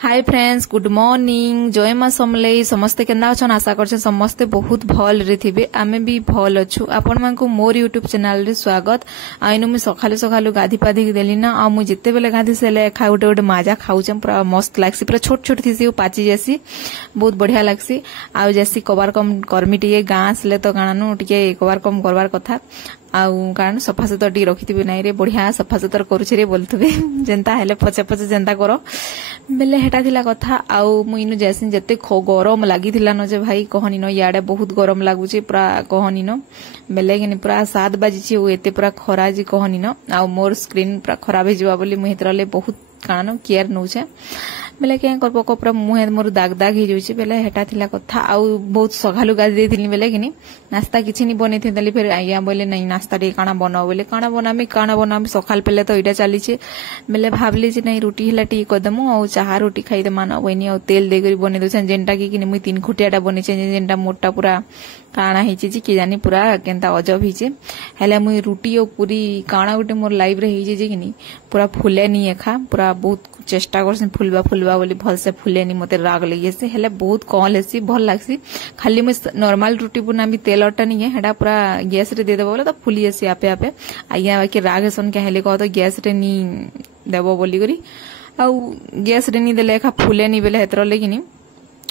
Hi friends, good morning. जय मां समलेई। समस्ते केंदा अछन? आशा करछन समस्ते बहुत भल रे थिबे। आमे भी भल अछु। आपण मानकु मोर यूट्यूब चैनल रे स्वागत। आइनु मु सखाले सखालु गाधी पाधी देली ना आ मु जिते बेले गाधी सेले खा उटे उटे माजा खाउछम। पूरा मस्त लागसी, पूरा छोट छोट थिसी पाची जैसी, बहुत बढ़िया लागसी। आ जैसी कबार कम कर्मी टिके गां आसले तो गाणनु टिके कबार कम करबार कथा। आउ कारण सफा सुतर टी रखिथिबे नै रे, बढ़िया सफा सुतर करूछि रे बोलथबे। जेंता हेले पछे पछे जेंता करो बेले हेटा थिला कथा। आउ मु इनु जैसिन जते गरम लागिथिला न जे भाई कहनी न, याडे बहुत गरम लागुछि पूरा कहनी न। बेले किनि पूरा 7 बाजी छि ओ एते पूरा खरा जी कहनी न। आउ मोर स्क्रीन पूरा खराब हे जिवा बोली मु हेतरले बहुत कानो केयर नउछे। बेले के करबो को पूरा मुहे मोर दाग दाग हे जोछि। बेले हेटा थिला कथा। आउ बहुत सखालु गाज देथिली बेले किनि नाश्ता किछि नि बने थिदली। फिर आइया बोले नहीं नाश्ता रे काना बनाओ बोले काना बनामी सखाल पहले तो इटा चली छे। बेले भाबली जे नहीं रोटी हला टी कदमु और चाहा रोटी खाई दे मानो बनी और तेल देकरी बने दोछन जेंटा कि मुई 3 खुटियाटा बने छे जेंटा मोटा पूरा काना हिची जी कि जानी पूरा केंता अजब हिचे। हेले मुई रोटी और पूरी काना गुटे मोर लाइव रे हिचे जे किनी पूरा फुले नी एखा। पूरा बहुत चेष्टा करसिन फुलबा बोली भल से फुले नी, मते राग लगे से। हेले बहुत कल हेसी, भल लागसी। खाली मुई नॉर्मल रोटी बुना भी तेलटा नी है हेडा पूरा गैस रे दे देबो बोले तो फुली आसी आपे आपे। आइया बाकी राग हेसन के हेले कह तो गैस रे नी देबो बोली करी। आउ गैस रे नी देले एखा फुले नी बेले हेतर लेकिनी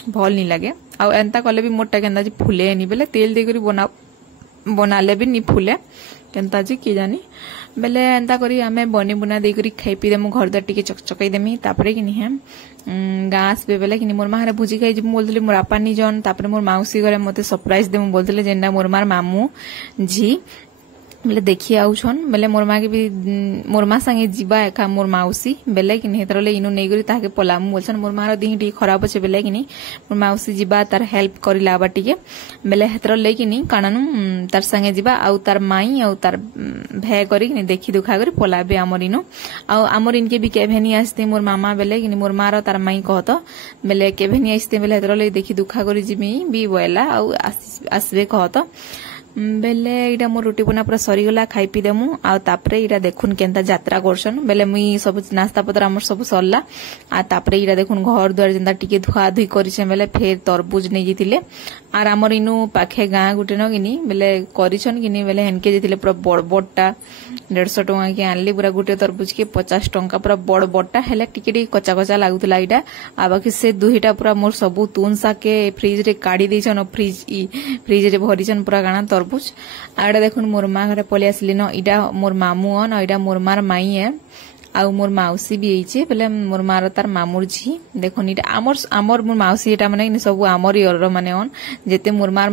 भल नी लागे। आउ एंता कले भी मोटा केंदा जी फुले नी बेले तेल दे करी बनाले भी नी फुले केंता जी की जानी। बेले एंता करी आमे बनी बुना दे करी खाई पी देमु, घर दर टिके चकचकई देमी। तापरे किनी है गास बे बेले किनी मोर माहरे भुजी खाई जिमु बोलथले मोर आपा नी जन। तापरे मोर माउसी घरे मते सरप्राइज देमु बोलथले जेंडा मोर मार मामू जी बेले देखि आउछन। बेले मोर मा के भी मोर मा संगे जीवा एका मोर माउसी बेले किनी हेतरले इनु नै गरी ताके पलामु बोलछन। मोर मार दिही टी खराब अछि बेले किनी मोर माउसी जीवा तार हेल्प करी लाबा टिके। बेले हेतरले किनी कानानु तार संगे जीवा आउ तार माई आउ तार भे करी किनी देखि दुखा करी पलाबे हमर इनु। आउ हमर इनके भी केभेनी आस्ते मोर मामा बेले किनी मोर मार तार माई कहत बेले केभेनी आस्ते बेले हेतरले देखि दुखा करी जिमी भी बोला आउ आसबे कहत। बेले इटा मोर रोटी बना पूरा सरीगला खाई पी देमु। आ तापरे इटा देखुन केंता यात्रा करसन। बेले मुई सब नाश्ता पत्र हमर सब सरला। आ तापरे इटा देखुन घर द्वार जेंता टिके धुआ धुई करिसे बेले फेर तरबुज नै जितिले। आर हमर इनु पाखे गां गुटे न किनी बेले करिसन किनी बेले हेनके जितिले पूरा बड़ बड़टा 150 टका के आनली। पूरा गुटे तरबुज के 50 टका पूरा बड़ बड़टा हेले टिके टिके कच्चा कच्चा लागुतला इटा। आ बाकी से दुहीटा पूरा मोर सब तुनसा के फ्रिज रे काडी दैछन। फ्रिज रे भरिछन पूरा गाना तरबुज। आडा देखुन मोर मा घरे पले आसली न। इटा मोर मामू अन इटा मोर मार माई है। आउ मोर माउसी भी आइछे बेले मोर मार तार मामुर झी देखुन इटा आमर मोर माउसी एटा माने सब आमर इयर माने अन जेते मोर मार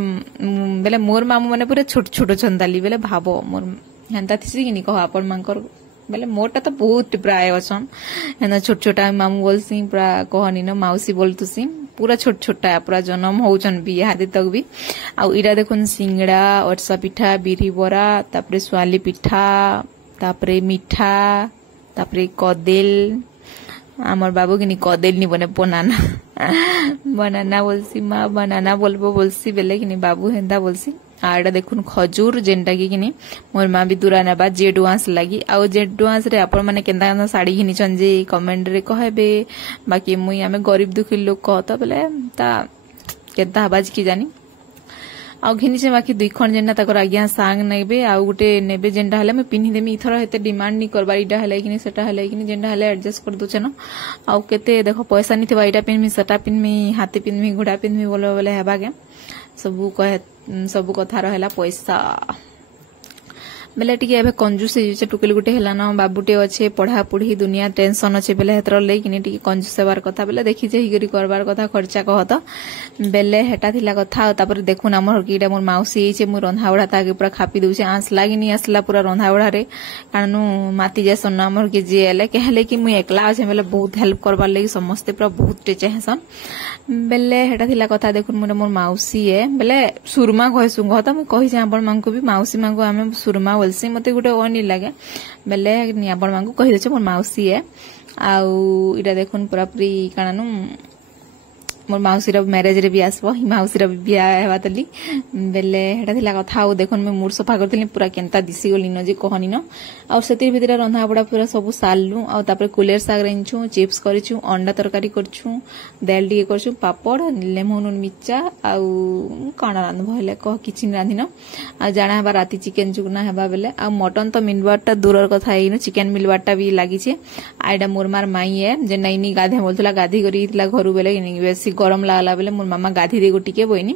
बेले मोर मामू माने पूरा छोट छोट छंदाली। बेले भाबो मोर हेंता थिसी किनी कह आपण मानकर बेले मोरटा तो बहुत प्राय अछन हेना छोट छोटा मामू बोलसी पूरा कहनी न माउसी बोलतुसी पूरा छोट छोटा पूरा जन्म होउछन भी हादी तक भी। आउ इरा देखुन सिंगड़ा अरसा पिठा बिरी बरा तापरे स्वाली पिठा तापरे मिठा तापरे कदेल। आमर बाबू किनी कदेल नी बने बनाना बनाना बोलसी माँ बनाना बोलबो बोलसी बेले किनी बाबू हेंदा बोलसी। आडा देखुन खजूर जेंटा की किनी मोर माँ भी दूरा नेबा जेडुआस लगी। आउ जेडुआस रे आपण माने केंदा केंदा साड़ी घिनिछन जे कमेंट रे कहबे। बाकी मुई आमे गरीब दुखी लोग कहत बेले ता केंता हबाज की जानी। आउ घिनिछे बाकी 2 खण जेंटा तकर आज्ञा सांग नेबे आउ गुटे नेबे जेंटा हले मैं पिन्ही देमी। इथर हेते डिमांड नी करबा इटा हले किनी सेटा हले किनी जेंटा हले एडजस्ट कर दोछन। आउ केते देखो पैसा नी थिबा इटा पिन्ही सेटा पिन्ही हाथी पिन्ही घोड़ा पिन्ही बोलो बोले हेबा के सब कथा रहला पैसा। बेले टिके एबे कंजूस हे टुकेल गुटे हेला न बाबूटे अच्छे पढ़ा पढ़ी दुनिया टेंशन अच्छे बेले हेतर लेकिन टिके कंजूस हेबार कथा बेले देखि जे हिगरी करबार कथा खर्चा कहत बेले हेटा थिला कथा। तापर देखुन हमर कीटा मोर माउसी हे मु रंधा उड़ा ताके पूरा खापी दउछे आंस लागिनी आसला पूरा रंधा उड़ा रे कारणु माती जेसन हमर के जे एले कहले कि मु एकला अछि बेले बहुत हेल्प करबार लागि समस्ते पूरा बहुत टेचे हसन। बेले हेटा थिला कथा देखुन मोर माउसी है बेले सुरमा कहसु कहता मु कहि जे आपण मांको भी माउसी मांको आमे सुरमा बोलसी मते गुटे ओनी लागे बेले आपण मांको कहि देछे मोर माउसी है। आउ इटा देखुन पूरा पूरी कानानु मोर माउसीर मैरेज रे भी आसबो हि माउसीर बिया हेबा तली बेले हेटा थिला कथा आ देखन मैं मूड सफा करतली पूरा केनता दिसी गली न जे कहनी न आ सेतिर भितर रंधा बड़ा पूरा सब साललु आ तापर कुलेर साग रेंछु चिप्स करिछु अंडा तरकारी करछु दाल डी करछु पापड़ लेमन मिर्चा आ काना रांध भले कह किछि रांधिन आ जाना हेबा राती चिकन चुकना हेबा बेले आ मटन तो मिलबाटा दूरर कथा हेइनो चिकन मिलबाटा भी लागि छे आइडा मोर मार माई है जे नैनी गाधे बोलतला गाधी करी इतला घरु बेले बेसी गरम लागला बेले मोर मामा गाधी दे गोटिके बइनी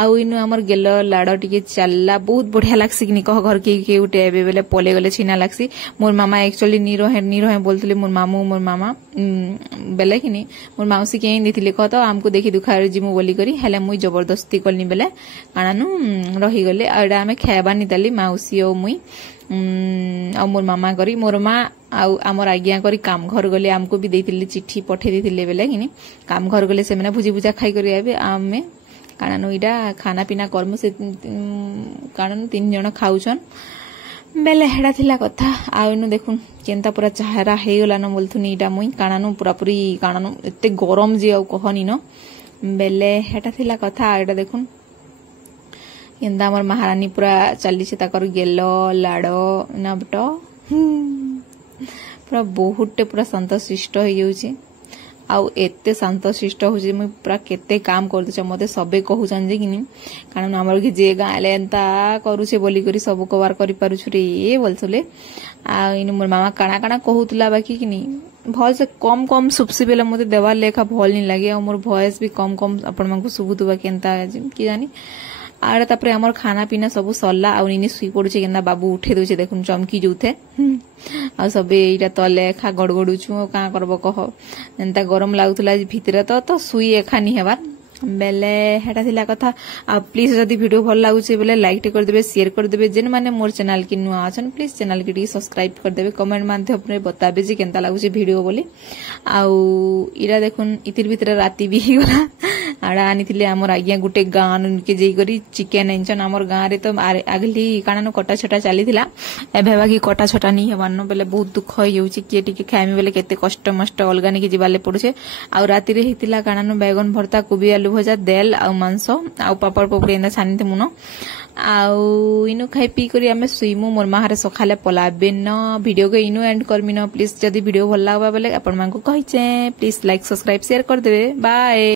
आउ इनु हमर गेल लाड़ टिके चलला बहुत बढ़िया लागसी कि कह घर के उठे एबे बेले पले गले छिना लागसी मोर मामा एक्चुअली नी रहे बोलतले मोर मामू मोर मामा बेले कि मोर माउसी के देथिले कह तो हमको देखि दुखार जिमु बोली करी हेले मुई जबरदस्ती करनी बेले कानानु रही गले आडा हमें खायबानी ताली माउसी ओ मुई आ मोर मामा करी मोर माँ आमर आज्ञा करी काम घर गले आमको भी देथिले चिट्ठी पठे देथिले बेले कि काम घर गले से भुजी भुजा खाई करी आबे आमे कारण इटा खाना पीना कर्म से कारण 3 जन खाउछन बेले हेडा थिला कथा आउनु देखुन केनता पूरा चेहरा हे गला न बोलथुनी इटा मुई कानानु पूरा पूरी कानानु एते गरम जे आ कहनी न बेले हेटा थिला कथा एटा देखुन केनता हमर महारानी पूरा चली से ताकर गेलो लाडो नबट पूरा बहुते पूरा संतशिष्ट हो जाउची आउ एते शांतशिष्ट हो जे पूरा केते काम कर दे मते सबे कहउछन जे किनी कारण हमर के जे गाले एंता करू से बोली करी सब कवर करि पारु छु रे बोलथले आ इन मोर मामा काना काना कहउतला बाकी किनी भल से कम कम सुपसी बेले मते देवार लेखा भल नहीं लागे आ मोर वॉइस भी कम कम अपन मानकु सुबुतबा केनता की जानी आरे तापरे हमर खाना पीना सब सरला आ निनी सुई पड़ुछे केना बाबू उठे दोछे देखुन चमकी जोथे आ सबे इटा तले खा गड़गड़ुछु का करबो कह एंता गरम लागुतला भितरे तो सुई एखा नि हेबार बेले हेटा थिला कथा आ प्लीज जदी वीडियो भल लागुछे बेले लाइक कर देबे शेयर कर देबे जेन माने मोर चैनल की नुआ अछन प्लीज चैनल के सब्सक्राइब कर देबे कमेंट माध्यम में बताबे जे केनता लागुछे वीडियो बोली आउ इरा देखुन इतिर भितरे राती भी गला आड़ा आनी आमर आज्ञा गोटे गाँ के जाइकरी चिकेन आनछन आमर गाँ रे तो आगली काना कटा छटा चली एबे बाकी कटा छटा नहीं हेबान बेले बहुत दुख हो जाउची किए टिके खाइमी बेले केते कष्ट मष्ट अलगा नहीं जिबाले पड़ुछे आ राती रे हितिला काना बैगन भरता कोबी आलू भजा दाल आ मांस आ पापड़ पपड़ी एंदा छानिते मुनो आउ इनु खाई पी करी आमे सुइमु मोर माहारे सखाले पलाबे न वीडियो को इनु एंड करमी न प्लीज जदी वीडियो भल लागबा बेले अपन मानकु कहिचे प्लीज लाइक सब्सक्राइब शेयर कर देबे बाय।